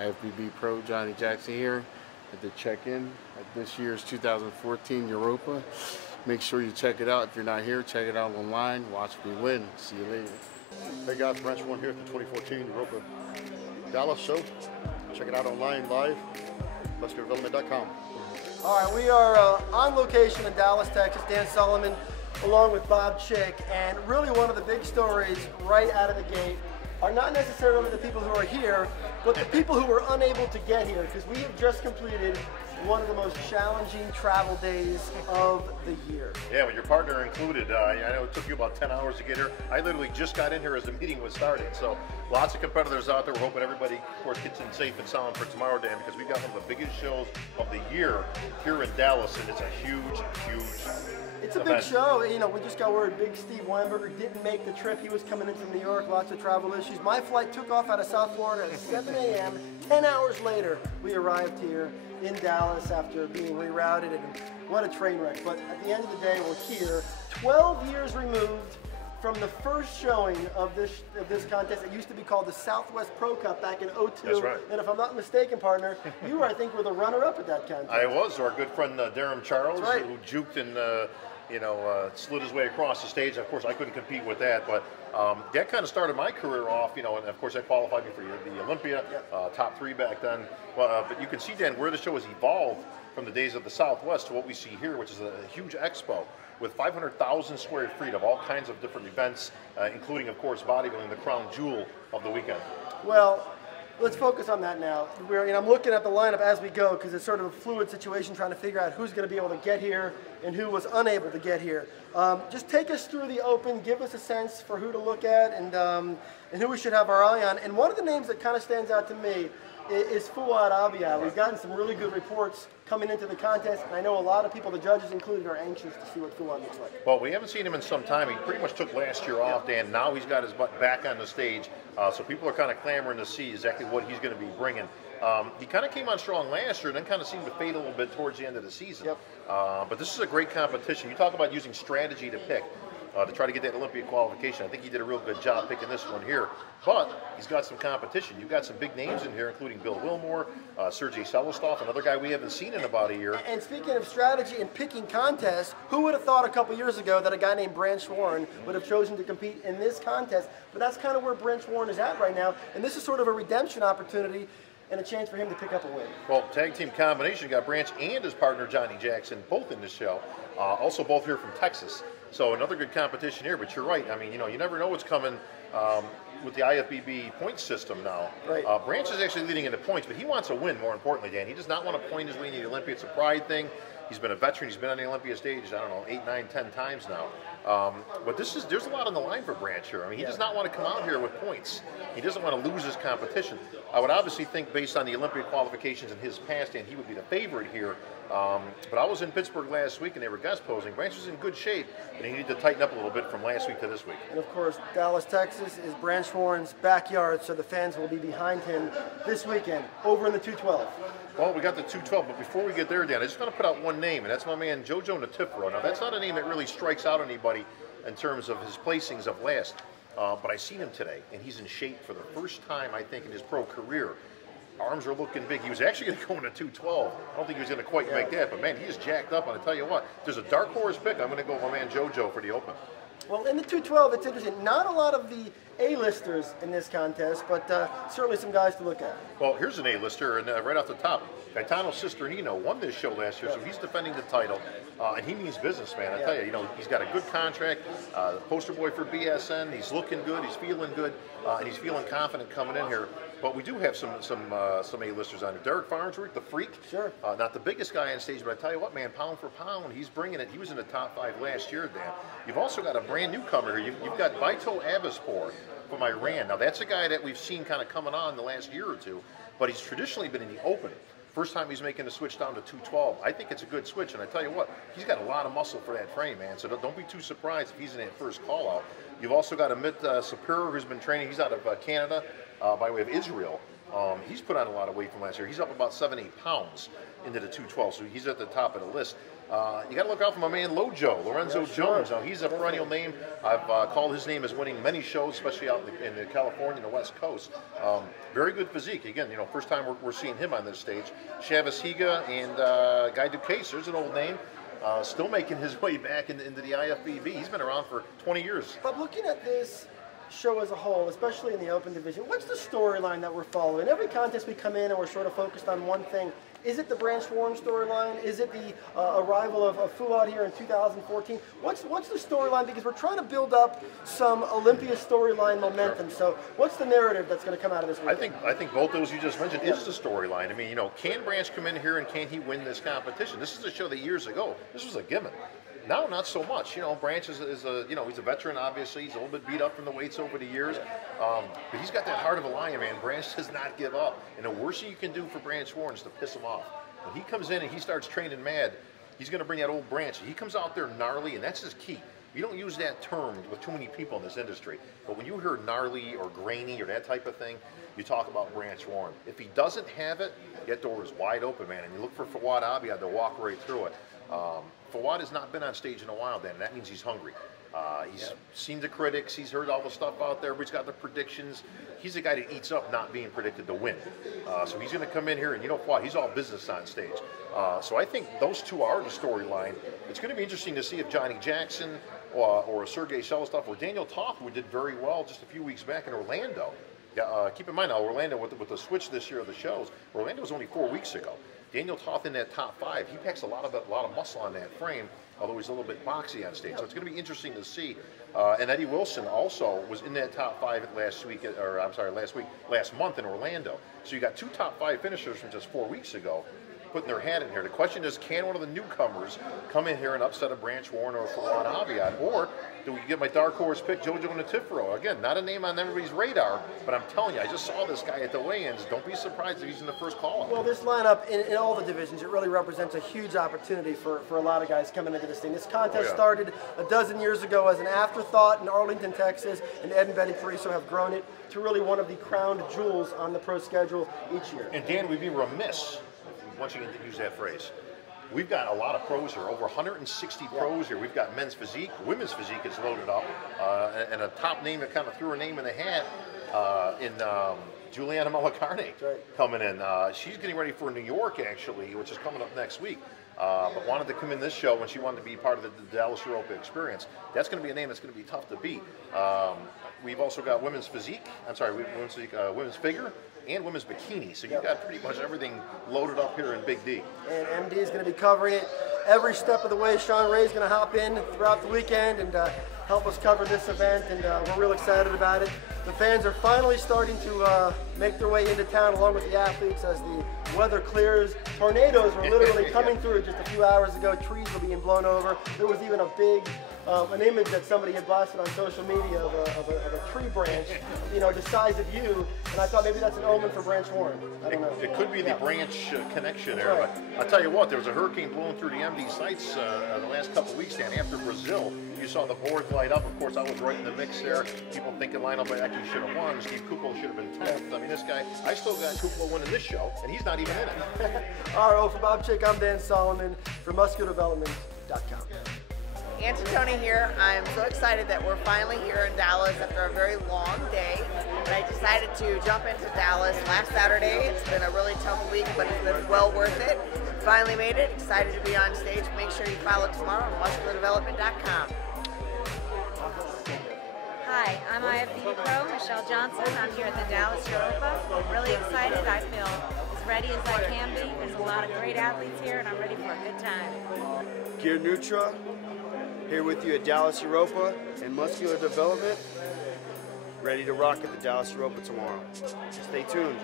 IFBB Pro Johnny Jackson here at the check-in at this year's 2014 Europa. Make sure you check it out. If you're not here, check it out online. Watch me win. See you later. Hey guys, Branch 1 here at the 2014 Europa Dallas show. Check it out online live. musculardevelopment.com. All right, we are on location in Dallas, Texas. Dan Sullivan along with Bob Chick, and really one of the big stories right out of the gate are not necessarily the people who are here, but the people who were unable to get here, because we have just completed one of the most challenging travel days of the year. Yeah, with your partner included. I know it took you about 10 hours to get here. I literally just got in here as the meeting was starting. So lots of competitors out there. We're hoping everybody, of course, gets in safe and sound for tomorrow, Dan, because we got one of the biggest shows of the year here in Dallas, and it's a huge, huge It's a big show. You know, we just got word Big Steve Weinberger didn't make the trip. He was coming in from New York, lots of travel issues. My flight took off out of South Florida at 7 a.m. 10 hours later, we arrived here in Dallas after being rerouted, and what a train wreck. But at the end of the day, we're here, 12 years removed from the first showing of this contest. It used to be called the Southwest Pro Cup back in '02. That's right. And if I'm not mistaken, partner, you were, I think, were the runner-up at that contest. I was. Our good friend Darren Charles, right, who juked and slid his way across the stage. Of course, I couldn't compete with that, but that kind of started my career off, and of course, that qualified me for the Olympia, top 3 back then. But you can see, Dan, where the show has evolved from the days of the Southwest to what we see here, which is a huge expo with 500,000 square feet of all kinds of different events, including, of course, bodybuilding, the crown jewel of the weekend. Well, let's focus on that now. I'm looking at the lineup as we go, because it's sort of a fluid situation trying to figure out who's going to be able to get here and who was unable to get here. Just take us through the Open, give us a sense for who to look at and who we should have our eye on. And one of the names that kind of stands out to me is Fouad Abiad. We've gotten some really good reports coming into the contest, and I know a lot of people, the judges included, are anxious to see what Fouad looks like. Well, we haven't seen him in some time. He pretty much took last year off, Dan. Now he's got his butt back on the stage, so people are kind of clamoring to see exactly what he's going to be bringing. He kind of came on strong last year and then kind of seemed to fade a little bit towards the end of the season. Yep. But this is a great competition. You talk about using strategy to pick, to try to get that Olympia qualification. I think he did a real good job picking this one here. But he's got some competition. You've got some big names in here, including Bill Wilmore, Sergey Selostov, another guy we haven't seen in about a year. And speaking of strategy and picking contests, who would have thought a couple years ago that a guy named Branch Warren would have chosen to compete in this contest? But that's kind of where Branch Warren is at right now. And this is sort of a redemption opportunity and a chance for him to pick up a win. Well, tag team combination, you got Branch and his partner Johnny Jackson, both in this show. Also both here from Texas. So another good competition here, but you're right. I mean, you never know what's coming with the IFBB point system now. Right. Branch is actually leading into points, but he wants a win more importantly, Dan. He does not want to point his way into the Olympia. It's a pride thing. He's been a veteran. He's been on the Olympia stage, I don't know, 8, 9, 10 times now. But there's a lot on the line for Branch here. I mean, he does not want to come out here with points. He doesn't want to lose his competition. I would obviously think, based on the Olympia qualifications in his past, and he would be the favorite here. But I was in Pittsburgh last week, and they were guest posing. Branch was in good shape, but he needed to tighten up a little bit from last week to this week. And of course, Dallas, Texas is Branch Warren's backyard, so the fans will be behind him this weekend over in the 212. Well, we got the 212, but before we get there, Dan, I just want to put out one name, and that's my man Jojo Natifero. Now, that's not a name that really strikes out anybody in terms of his placings of last, but I seen him today, and he's in shape for the first time, I think, in his pro career. Arms are looking big. He was actually going to go into 212. I don't think he was going to quite make that, but man, he is jacked up. And I tell you what, there's a dark horse pick. I'm going to go with my man JoJo for the Open. Well, in the 212, it's interesting. Not a lot of the A-listers in this contest, but certainly some guys to look at. Well, here's an A-lister, and right off the top, Gaetano Cisternino won this show last year, so he's defending the title, and he means business, man. I tell you, he's got a good contract, poster boy for BSN. He's looking good, he's feeling good, and he's feeling confident coming in here. But we do have some A-listers on here. Derek Farnsworth, the Freak. Sure. Not the biggest guy on stage, but I tell you what, man, pound for pound, he's bringing it. He was in the top 5 last year, Dan. You've also got a brand newcomer here. You've got Baito Abispor from Iran. Now, that's a guy that we've seen kind of coming on the last year or two, but he's traditionally been in the Open. First time he's making the switch down to 212. I think it's a good switch, and I tell you what, he's got a lot of muscle for that frame, man, so don't be too surprised if he's in that first call-out. You've also got Amit Sapir, who's been training. He's out of Canada by way of Israel. He's put on a lot of weight from last year. He's up about 7-8 pounds into the 212, so he's at the top of the list. You got to look out for my man Lorenzo Jones. Now, he's a perennial name. I've called his name as winning many shows, especially out in California and the West Coast. Very good physique. Again, first time we're seeing him on this stage. Chavez Higa and Guy Duquesne, there's an old name. Still making his way back into the IFBB. He's been around for 20 years. But looking at this show as a whole, especially in the open division, what's the storyline that we're following? Every contest we come in and we're sort of focused on one thing. Is it the Branch Warren storyline? Is it the arrival of Fuad here in 2014? What's the storyline? Because we're trying to build up some Olympia storyline momentum. So what's the narrative that's going to come out of this weekend? I think both those you just mentioned is the storyline. I mean, can Branch come in here and can he win this competition? This is a show that years ago, this was a given. Now, not so much. Branch is a he's a veteran. Obviously, he's a little bit beat up from the weights over the years, but he's got that heart of a lion, man. Branch does not give up, and the worst thing you can do for Branch Warren is to piss him off. When he comes in and he starts training mad, he's going to bring that old Branch. He comes out there gnarly, and that's his key. You don't use that term with too many people in this industry, but when you hear gnarly or grainy or that type of thing, you talk about Branch Warren. If he doesn't have it, that door is wide open, man, and you look for Fuad Abiyad to walk right through it. Fuad has not been on stage in a while, Dan, and that means he's hungry. He's seen the critics, he's heard all the stuff out there, everybody's got the predictions. He's a guy that eats up not being predicted to win. So he's going to come in here, and Fuad, he's all business on stage. So I think those two are the storyline. It's going to be interesting to see if Johnny Jackson or Sergey Shelostov or Daniel Toth, who did very well just a few weeks back in Orlando. Keep in mind now, Orlando, with the switch this year of the shows, Orlando was only 4 weeks ago. Daniel Toth in that top 5, he packs a lot of muscle on that frame, although he's a little bit boxy on stage. So it's going to be interesting to see. And Eddie Wilson also was in that top 5 last month in Orlando. So you got 2 top 5 finishers from just 4 weeks ago putting their hat in here. The question is, can one of the newcomers come in here and upset a Branch Warren or a Fuad Abiyad? Or do we get my dark horse pick, Jojo Natifero? Again, not a name on everybody's radar, but I'm telling you, I just saw this guy at the weigh-ins. Don't be surprised if he's in the first call-up. Well, this lineup, in all the divisions, it really represents a huge opportunity for a lot of guys coming into this thing. This contest started a dozen years ago as an afterthought in Arlington, Texas, and Ed and Betty Pariso have grown it to really one of the crowned jewels on the pro schedule each year. And Dan, we'd be remiss, once again, to use that phrase. We've got a lot of pros here, over 160 pros here. We've got men's physique, women's physique is loaded up, and a top name that kind of threw her name in the hat in Juliana Malacarne coming in. She's getting ready for New York, actually, which is coming up next week. But wanted to come in this show when she wanted to be part of the Dallas Europa experience. That's going to be a name that's going to be tough to beat. We've also got women's physique, women's figure, and women's bikini. So you've got pretty much everything loaded up here in Big D. And MD is going to be covering it every step of the way. Sean Ray is going to hop in throughout the weekend and help us cover this event, and we're real excited about it. The fans are finally starting to make their way into town along with the athletes as the weather clears. Tornadoes were literally coming through just a few hours ago. Trees were being blown over. There was even a big an image that somebody had blasted on social media of a tree branch, the size of you, and I thought maybe that's an omen for Branch Warren. I don't know. It could be the branch connection there, but I'll tell you what, there was a hurricane blowing through the MD sites the last couple of weeks, Dan. After Brazil, you saw the boards light up. Of course, I was right in the mix there. People thinking Lionel actually should have won. Steve Kupo should have been 10th. I mean, this guy, I still got Kupo winning this show, and he's not even in it. All right, for Bob Chick, I'm Dan Solomon from MuscularDevelopment.com. Auntie Tony here. I'm so excited that we're finally here in Dallas after a very long day. But I decided to jump into Dallas last Saturday. It's been a really tough week, but it's been well worth it. Finally made it. Excited to be on stage. Make sure you follow tomorrow on MuscularDevelopment.com. Hi, I'm IFBB Pro Michelle Johnson. I'm here at the Dallas Europa. I'm really excited. I feel as ready as I can be. There's a lot of great athletes here, and I'm ready for a good time. Gear Nutra, here with you at Dallas Europa and Muscular Development. Ready to rock at the Dallas Europa tomorrow. Stay tuned.